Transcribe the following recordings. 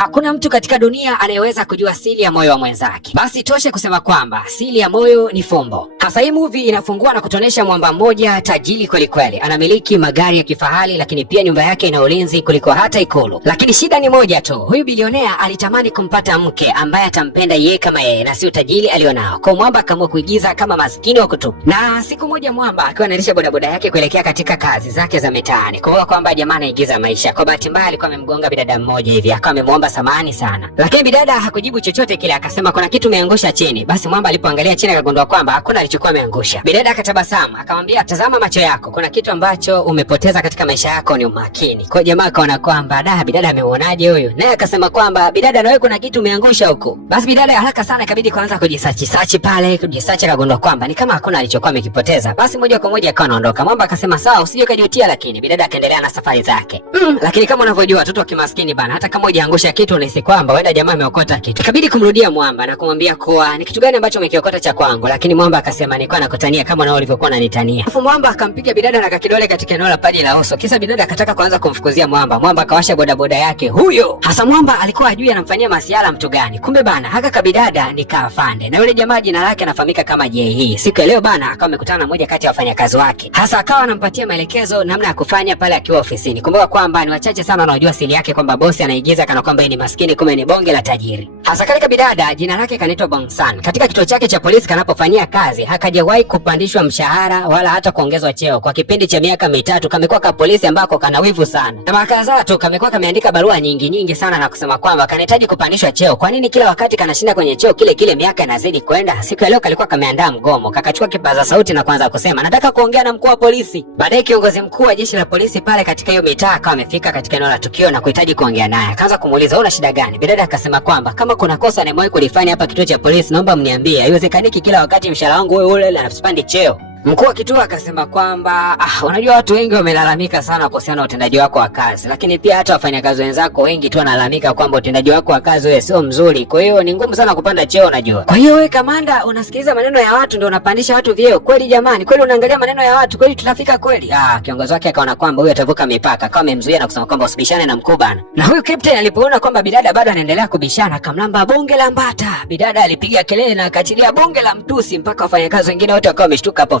Hakuna mtu katika dunia anayeweza kujua siri ya moyo wa mwenzake. Basi toshe kusema kwamba siri ya moyo ni fumbo. Hasa hii movie inafungua na kutonesha mwamba mmoja tajiri kweli kweli. Anamiliki magari ya kifahari, lakini pia nyumba yake ina ulinzi kuliko hata ikulu. Lakini shida ni moja tu. Huyu bilionea alitamani kumpata mke ambaye atampenda yeye kama yeye na sio tajiri alionao. Kwa mwamba akaamua kuigiza kama maskini wa kutupa. Na siku moja mwamba akiwa anaendesha bodaboda yake kuelekea katika kazi zake za mitaani. Kwa kwamba jamaa anaigiza maisha. Kwa bahati mbaya alikuwa amemgonga bidada mmoja hivi, akawa amemuomba samahani sana. Lakini bidada hakujibu chochote kile, akasema kuna kitu umeangusha chini. Basi mwamba alipoangalia chini akagundua kwamba hakuna alichokuwa ameangusha. Bidada akatabasamu, akamwambia tazama macho yako, kuna kitu ambacho umepoteza katika maisha yako, ni umakini. Kwa jamaa akaona kwamba bidada ameuonaje huyu? Naye akasema kwamba bidada, na wewe kuna kitu umeangusha huko. Basi bidada haraka sana ikabidi kuanza kujisearch pale, akagundua kwamba ni kama hakuna alichokuwa amekipoteza. Basi moja kwa moja akawa anaondoka. Mwamba akasema sawa, usije kujutia, lakini bidada akaendelea na safari zake. Lakini kama unavyojua watoto wa kimaskini bana, hata kama hujaangusha kitu unahisi kwamba wenda jamaa ameokota kitu. Ikabidi kumrudia Mwamba na kumwambia kuwa ni kitu gani ambacho umekiokota cha kwangu, lakini Mwamba akasema nilikuwa nakutania kama na ulivyokuwa unanitania. Alafu Mwamba akampiga bidada na kakidole katika eneo la paji la uso. Kisa bidada akataka kuanza kumfukuzia Mwamba. Mwamba akawasha bodaboda yake huyo. Hasa Mwamba alikuwa ajui anamfanyia masiala mtu gani. Kumbe bana haka kabidada ni kaafande. Na yule jamaa jina lake anafahamika kama J. Siku ya leo bana akawa amekutana na mmoja kati ya wafanyakazi wake. Hasa akawa anampatia maelekezo namna ya kufanya pale akiwa ofisini. Kumbuka kwamba ni wachache sana wanaojua siri yake kwamba bosi anaigiza kana kwamba ni maskini, kumbe ni bonge la tajiri. Hasa kale kabidada jina lake kanaitwa Bongsan. Katika kituo chake cha polisi kanapofanyia kazi hakajawahi kupandishwa mshahara wala hata kuongezwa cheo. Kwa kipindi cha miaka mitatu kamekuwa ka polisi ambako kana wivu sana. Na mara kadhaa tu kamekuwa kameandika barua nyingi sana na kusema kwamba kanahitaji kupandishwa cheo. Kwa nini kila wakati kanashinda kwenye cheo kile kile, miaka inazidi kwenda? Siku ya leo kalikuwa kameandaa mgomo. Kakachukua kipaza sauti na kuanza kusema nataka kuongea na mkuu wa polisi. Baadaye kiongozi mkuu wa jeshi la polisi pale katika hiyo mitaa akawa amefika katika eneo la tukio na kuhitaji kuongea naye. Akaanza kumuuliza una shida gani? Bidada akasema kwamba kama kuna kosa nimewahi kulifanya hapa kituo cha polisi naomba mniambie. Haiwezekaniki kila wakati mshahara wangu wewe ule na nafsipandi cheo. Mkuu wa kituo akasema kwamba unajua watu wengi wamelalamika sana kuhusiana na utendaji wako wa kazi, lakini pia hata wafanyakazi wenzako wengi tu wanalalamika kwamba utendaji wako wa kazi wewe sio mzuri, kwa hiyo ni ngumu sana kupanda cheo unajua. Kwa hiyo wewe kamanda unasikiliza maneno ya watu ndio unapandisha watu vyeo kweli? Jamani, kweli unaangalia maneno ya watu kweli? Tutafika kweli? Kiongozi wake akaona kwamba huyu atavuka mipaka, akawa amemzuia na kusema kwamba usibishane na mkuu bana. Na huyu captain alipoona kwamba bidada bado anaendelea kubishana, akamlamba bonge la mbata. Bidada alipiga kelele na akaachilia bonge la mtusi mpaka wafanyakazi wengine wote wakawa wameshtuka hapo.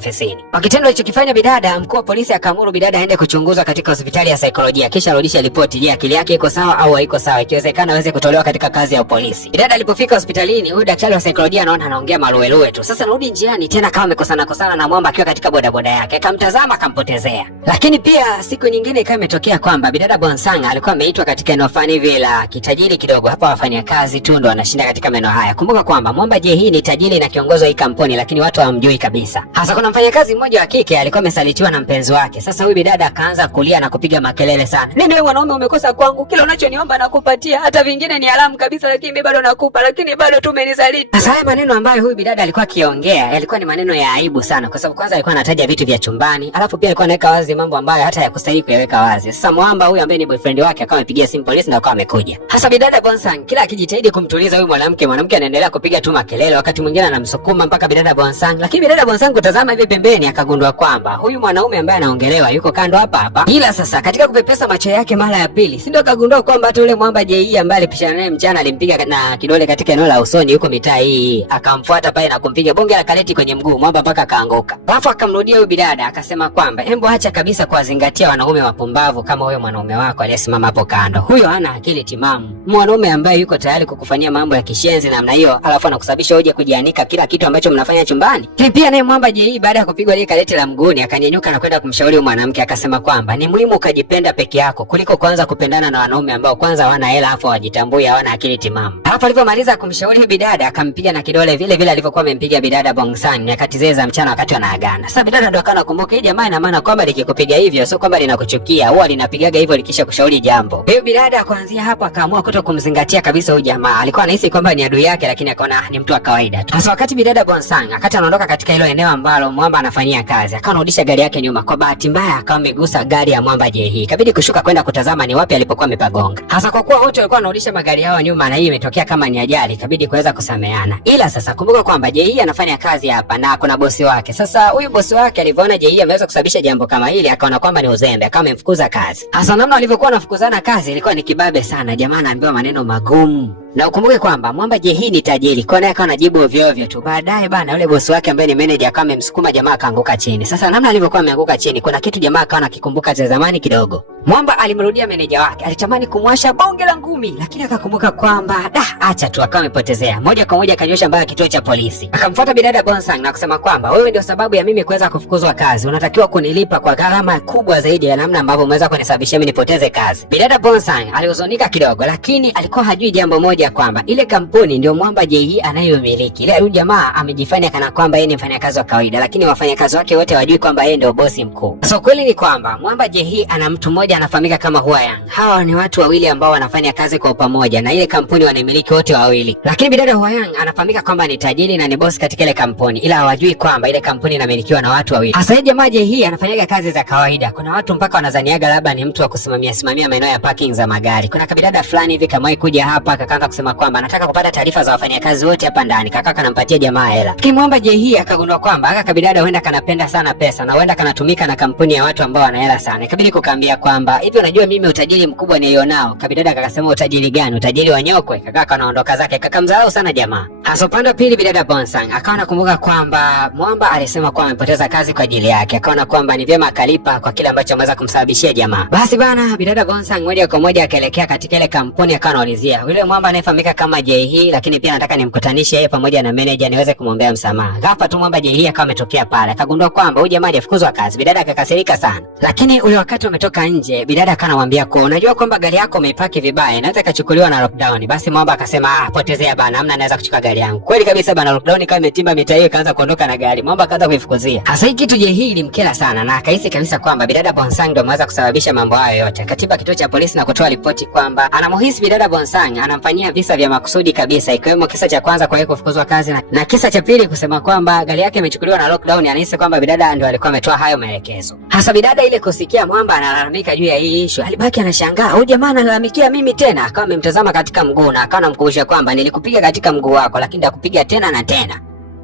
Kwa kitendo alichokifanya bidada, mkuu wa polisi akaamuru bidada aende kuchunguzwa katika hospitali ya saikolojia, kisha arudishe ripoti. Je, akili yake iko sawa au haiko sawa? Ikiwezekana aweze kutolewa katika kazi ya polisi. Bidada alipofika hospitalini, huyu daktari wa saikolojia anaona anaongea maluelue tu. Sasa narudi njiani tena kama amekosana na Mwamba akiwa katika bodaboda yake. Akamtazama akampotezea. Lakini pia siku nyingine ikawa imetokea kwamba bidada Bonsang alikuwa ameitwa katika eneo fulani hivi la kitajiri kidogo. Hapa wafanyakazi tu ndo wanashinda katika maeneo haya. Kumbuka kwamba Mwamba Je ni tajiri na kiongozi wa hii kampuni, lakini watu hawamjui kabisa. Hasa kuna mfanyakazi mmoja wa kike alikuwa amesalitiwa na mpenzi wake. Sasa huyu bidada akaanza kulia na kupiga makelele sana. Nini wewe mwanaume umekosa kwangu? Kila unachoniomba nakupatia, hata vingine ni haramu kabisa, lakini mimi bado nakupa, lakini bado tu umenisaliti. Sasa haya maneno ambayo huyu bidada alikuwa akiongea yalikuwa ni maneno ya aibu sana, kwa sababu kwanza alikuwa anataja vitu vya chumbani, alafu pia alikuwa anaweka wazi mambo ambayo hata yakustahili kuyaweka wazi. Sasa Mwamba huyu ambaye ni boyfriend wake akawa amepigia simu polisi na akawa amekuja. Hasa bidada Bonsang kila akijitahidi kumtuliza huyu mwanamke anaendelea kupiga tu makelele, wakati mwingine anamsukuma mpaka bidada Bonsang. Lakini bidada Bonsang kutazama hivi pembeni akagundua kwamba huyu mwanaume ambaye anaongelewa yuko kando hapa. Ila sasa katika kupepesa macho yake mara ya pili, si ndio akagundua kwamba hata yule Mwamba Je ambaye alipishana naye mchana alimpiga na kidole katika eneo la usoni yuko mitaa hii. Akamfuata pale na kumpiga bonge la kaleti kwenye mguu Mwamba mpaka akaanguka. Alafu akamrudia huyu bidada akasema kwamba hebu acha kabisa kuwazingatia wanaume wapumbavu kama huyo mwanaume wako aliyesimama hapo kando. Huyo hana akili timamu. Mwanaume ambaye yuko tayari kukufanyia mambo ya kishenzi namna hiyo, alafu anakusababisha uje kujianika kila kitu ambacho mnafanya chumbani. Pia naye Mwamba Je baada ya kupigwa ile kaleti la mguuni akanyanyuka na kwenda kumshauri huyu mwanamke, akasema kwamba ni muhimu ukajipenda peke yako kuliko kwanza kupendana na wanaume ambao kwanza hawana hela afu hawajitambui, hawana akili timamu. Hapo alipomaliza kumshauri huyu bidada akampiga na kidole vile vile alivyokuwa amempiga bidada Bongsan nyakati zile za mchana wakati wanaagana. Sasa bidada ndo akaanza kukumbuka hii jamaa ina maana kwamba likikupiga hivyo sio kwamba linakuchukia, huwa linapigaga hivyo likisha kushauri jambo. Huyu bidada kuanzia hapo akaamua kuto kumzingatia kabisa huyu jamaa. Alikuwa anahisi kwamba ni adui yake, lakini akaona ni mtu wa kawaida tu. Sasa wakati bidada Bonsang akati anaondoka katika hilo eneo ambalo Mwamba Mwamba anafanyia kazi, akawa anarudisha gari yake nyuma. Kwa bahati mbaya akawa amegusa gari ya Mwamba JH. Ikabidi kushuka kwenda kutazama ni wapi alipokuwa amepagonga. Hasa kwa kuwa wote walikuwa wanarudisha magari yao nyuma na hii imetokea kama ni ajali, ikabidi kuweza kusameana. Ila sasa kumbuka kwamba JH anafanya kazi hapa na kuna bosi wake. Sasa huyu bosi wake alivyoona JH ameweza kusababisha jambo kama hili, akaona kwamba ni uzembe, akawa amemfukuza kazi. Hasa namna walivyokuwa wanafukuzana kazi ilikuwa ni kibabe sana. Jamaa anaambiwa maneno magumu. Na ukumbuke kwamba Mwamba JH ni tajiri, kwa naye akawa anajibu ovyo ovyo tu. Baadaye bana yule bosi wake ambaye ni manager akawa amemsukuma jamaa akaanguka chini. Sasa namna alivyokuwa ameanguka chini, kuna kitu jamaa akawa anakikumbuka cha zamani kidogo. Mwamba alimrudia manager wake, alitamani kumwasha bonge la ngumi, lakini akakumbuka kwamba acha tu, akawa amepotezea. Moja kwa moja akanyosha mbaya kituo cha polisi. Akamfuata bidada Bonsang na kusema kwamba wewe ndio sababu ya mimi kuweza kufukuzwa kazi. Unatakiwa kunilipa kwa gharama kubwa zaidi ya namna ambavyo umeweza kunisababishia mimi nipoteze kazi. Bidada Bonsang alihuzunika kidogo, lakini alikuwa hajui jambo moja, kwamba ile kampuni ndio Mwamba JH anayomiliki. Ile huyu jamaa amejifanya kana kwamba yeye ni mfanyakazi wa kawaida, lakini wafanyakazi wake wote hawajui kwamba yeye ndio bosi mkuu. So kweli ni kwamba Mwamba JH ana mtu mmoja anafahamika kama Huayang. Hawa ni watu wawili ambao wanafanya kazi kwa pamoja na ile kampuni wanamiliki wote wawili. Lakini bidada Huayang anafahamika kwamba ni tajiri na ni bosi katika ile kampuni, ila hawajui kwamba ile kampuni inamilikiwa na watu wawili. Hasa jamaa JH anafanyaga kazi za kawaida. Kuna watu mpaka wanazaniaga labda ni mtu wa kusimamia maeneo ya parking za magari. Kuna kabidada fulani hivi kama kuja hapa akaanza kusema kwamba anataka kupata taarifa za wafanyakazi wote hapa ndani. Kaka kanampatia jamaa hela. Kimwamba JH akagundua kwamba aka kabidada huenda kanapenda sana pesa na huenda kanatumika na kampuni ya watu ambao wana hela sana. Ikabidi kukaambia kwamba hivi unajua mimi utajiri mkubwa nilionao. Kabidada akasema utajiri gani? Utajiri wa nyokwe. Kaka kanaondoka zake, kakamdharau sana jamaa. Hasa upande wa pili bidada Bonsang akawa anakumbuka kwamba Mwamba alisema kwamba amepoteza kazi kwa ajili yake. Akaona kwamba ni vyema akalipa kwa kile ambacho ameweza kumsababishia jamaa. Basi bana bidada Bonsang moja kwa moja akaelekea katika ile kampuni, akawa anaulizia yule Mwamba anayefahamika kama JH, lakini pia nataka nimkutanishe yeye pamoja na manager niweze kumwombea msamaha. Ghafla tu Mwamba JH akawa ametokea pale, akagundua kwamba huyu jamaa alifukuzwa kazi. Bidada akakasirika sana. Lakini ule wakati umetoka nje, bidada akawa anamwambia kwa unajua kwamba gari yako umeipaki vibaya, inaweza ikachukuliwa na lockdown. Basi Mwamba akasema potezea bana, hamna anaweza kuchukua gari yangu. Kweli kabisa bana, lockdown kama imetimba mitaa hiyo ikaanza kuondoka na gari. Mwamba akaanza kuifukuzia. Hasa hii kitu JH ilimkera sana na akahisi kabisa kwamba bidada Bonsang ndio ameweza kusababisha mambo hayo yote. Katiba kituo cha polisi na kutoa ripoti kwamba anamhisi bidada Bonsang anamfanyia visa vya makusudi kabisa, ikiwemo kisa cha kwanza kwa yeye kufukuzwa kazi na kisa cha pili kusema kwamba gari yake imechukuliwa na lockdown. Anahisi kwamba bidada ndio alikuwa ametoa hayo maelekezo. Hasa bidada ile kusikia Mwamba analalamika juu ya hii issue, alibaki anashangaa, huyu jamaa analalamikia mimi tena. Akawa amemtazama katika mguu na akawa anamkumbusha kwamba nilikupiga katika mguu wako, lakini ndakupiga tena na tena.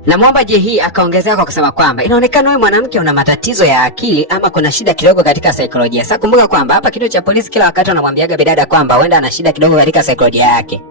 Na Mwamba JH akaongezea kwa kusema kwamba inaonekana wewe mwanamke una matatizo ya akili ama kuna shida kidogo katika saikolojia. Sasa kumbuka kwamba hapa kituo cha polisi kila wakati wanamwambiaga bidada kwamba huenda ana shida kidogo katika saikolojia yake.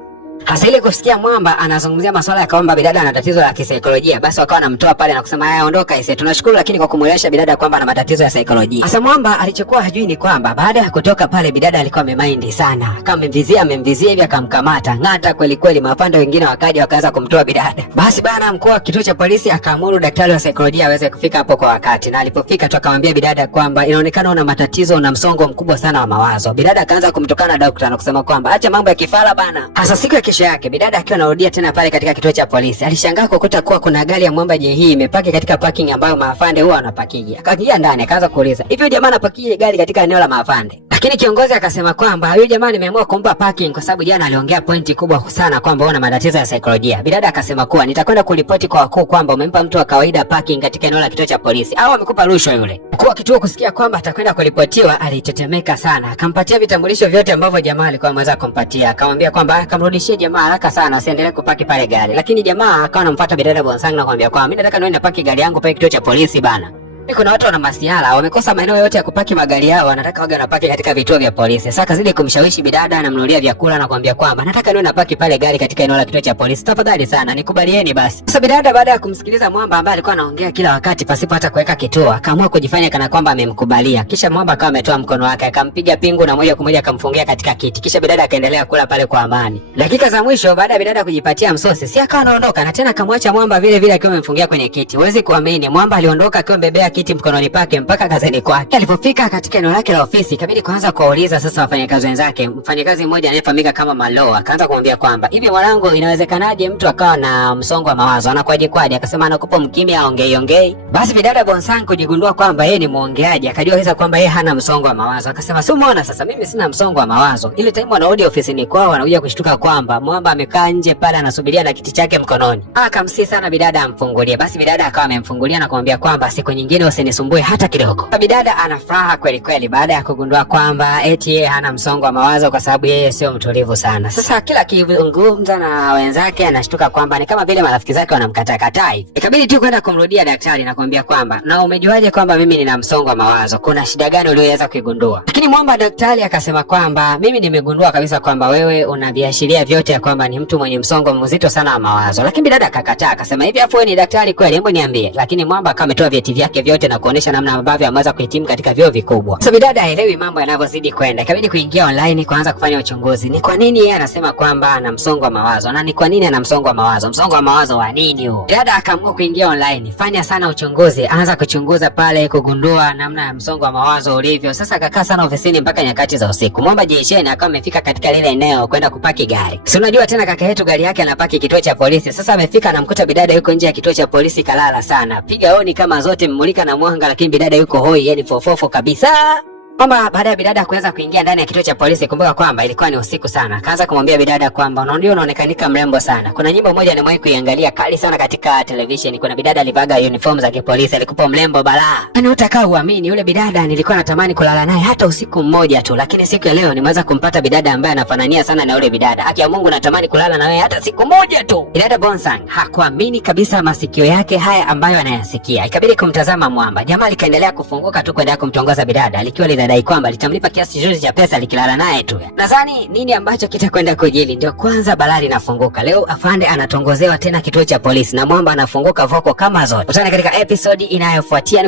Hasa ile kusikia Mwamba anazungumzia masuala ya kwamba bidada ana tatizo la kisaikolojia, basi wakawa wanamtoa pale na kusema haya ondoka ise, tunashukuru lakini kwa kumuelewesha bidada kwamba ana matatizo ya saikolojia. Hasa Mwamba alichokuwa hajui ni kwamba baada ya kutoka pale bidada alikuwa amemind sana. Kama amemvizia hivi akamkamata ng'ata kweli kweli, mapande wengine wakaja wakaanza kumtoa bidada. Basi bana mkuu wa kituo cha polisi akaamuru daktari wa saikolojia aweze kufika hapo kwa wakati, na alipofika tu akamwambia bidada kwamba inaonekana una matatizo, una msongo mkubwa sana wa mawazo. Bidada akaanza kumtokana na daktari na kusema kwamba acha mambo ya kifala bana. Hasa siku ya kesho yake bidada akiwa anarudia tena pale katika kituo cha polisi, alishangaa kukuta kuwa kuna gari ya Mwamba JH imepaki katika parking ambayo maafande huwa wanapakija. Akaingia ndani akaanza kuuliza, hivi jamaa anapakija gari katika eneo la maafande? Lakini kiongozi akasema kwamba huyu jamaa nimeamua kumpa parking kwa sababu jana aliongea pointi kubwa sana kwamba una matatizo ya saikolojia. Bidada akasema kuwa nitakwenda kuripoti kwa wakuu kwamba umempa mtu wa kawaida parking katika eneo la kituo cha polisi au amekupa rushwa yule. Mkuu wa kituo kusikia kwamba atakwenda kuripotiwa alitetemeka sana. Akampatia vitambulisho vyote ambavyo jamaa alikuwa ameweza kumpatia. Akamwambia kwamba akamrudishie jamaa haraka sana asiendelee kupaki pale gari. Lakini jamaa akawa anamfuata bidada Bonsang na kumwambia kwamba mimi nataka niende paki gari yangu pale kituo cha polisi bana. Kuna watu wana masiala, wamekosa maeneo yote ya kupaki magari yao, wanataka waga napaki katika vituo vya polisi. Sasa kazidi kumshawishi bidada, anamnunulia vyakula na kumwambia kwamba nataka niwe napaki pale gari katika eneo la kituo cha polisi. Tafadhali sana nikubalieni basi. Sasa bidada baada ya kumsikiliza Mwamba ambaye alikuwa anaongea kila wakati pasipo hata kuweka kituo, akaamua kujifanya kana kwamba amemkubalia. Kisha Mwamba akawa ametoa mkono wake akampiga pingu na moja kwa moja akamfungia katika kiti. Kisha bidada akaendelea kula pale kwa amani. Dakika za mwisho baada ya bidada kujipatia msosi, si akawa anaondoka na tena akamwacha Mwamba vile vile akiwa amemfungia kwenye kiti. Huwezi kuamini, Mwamba aliondoka akiwa mbebea kiti mkononi pake mpaka kazini kwake. Alipofika katika eneo lake la ofisi, ikabidi kuanza kuwauliza sasa wafanyakazi wenzake. Mfanyakazi mmoja anayefahamika kama Malo akaanza kumwambia kwamba hivi mwanangu, inawezekanaje mtu akawa na msongo wa mawazo? Anakwaje kwaje? Akasema anakupa mkimya aongei. Basi bidada Bonsang kujigundua kwamba yeye ni muongeaji, akajua hizo kwamba yeye hana msongo wa mawazo. Akasema si umeona sasa, mimi sina msongo wa mawazo. Ile time wanarudi ofisini kwao, wanakuja kushtuka kwamba mwamba amekaa nje pale anasubiria na kiti chake mkononi. Akamsihi sana bidada amfungulie. Basi bidada akawa amemfungulia na kumwambia kwamba siku nyingine usinisumbue hata kidogo. Bidada ana furaha kweli kweli baada ya kugundua kwamba eti yeye hana msongo wa mawazo kwa sababu yeye sio mtulivu sana. Sasa kila kizungumza na wenzake anashtuka kwamba ni kama vile marafiki zake wanamkataa hivi. Ikabidi tu kwenda kumrudia daktari na kumwambia kwamba na umejuaje kwamba mimi nina msongo wa mawazo? Kuna shida gani uliyoweza kuigundua? Lakini mwamba daktari akasema kwamba mimi nimegundua kabisa kwamba wewe una viashiria vyote ya kwamba ni mtu mwenye msongo mzito sana wa mawazo. Lakini bidada akakataa, akasema hivi afu wewe ni daktari kweli? Hebu niambie. Lakini mwamba akawa ametoa vyeti vyake vyote na kuonesha namna ambavyo ameweza kuhitimu katika vyuo vikubwa. Sasa bidada haelewi mambo yanavyozidi kwenda. Ikabidi kuingia online kuanza kufanya uchunguzi. Ni kwa nini yeye anasema kwamba ana msongo wa mawazo? Na ni kwa nini ana msongo wa mawazo? Msongo wa mawazo wa nini huo? Bidada akaamua kuingia online, fanya sana uchunguzi, anza kuchunguza pale kugundua namna ya msongo wa mawazo ulivyo. Sasa akakaa sana ofisini mpaka nyakati za usiku. Mwamba Jesheni akawa amefika katika lile eneo kwenda kupaki gari. Si unajua tena kaka yetu gari yake anapaki kituo cha polisi. Sasa amefika anamkuta bidada yuko nje ya kituo cha polisi kalala sana. Piga honi kama zote, mmulika na mwanga, lakini bidada yuko hoi, yani fofofo kabisa. Kwamba baada ya bidada kuweza kuingia ndani ya kituo cha polisi, kumbuka kwamba ilikuwa ni usiku sana. Kaanza kumwambia bidada kwamba unajua unaonekanika mrembo sana. Kuna nyimbo moja nimewahi kuiangalia kali sana katika television. Kuna bidada alivaga uniform za kipolisi, alikuwa mrembo balaa. Yaani utakaa uamini, yule bidada nilikuwa natamani kulala naye hata usiku mmoja tu, lakini siku ya leo nimeweza kumpata bidada ambaye anafanania sana na yule bidada. Haki ya Mungu natamani kulala na wewe hata siku moja tu. Bidada Bonsang hakuamini kabisa masikio yake haya ambayo anayasikia. Ikabidi kumtazama mwamba. Jamaa likaendelea kufunguka tu kwenda kumtongoza bidada. Alikiwa dai kwamba litamlipa kiasi chochote cha pesa likilala naye tu. Nadhani nini ambacho kitakwenda kujili ndio kwanza balaa linafunguka. Leo afande anatongozewa tena kituo cha polisi na mwamba anafunguka voko kama zote. Utani katika episodi inayofuatia.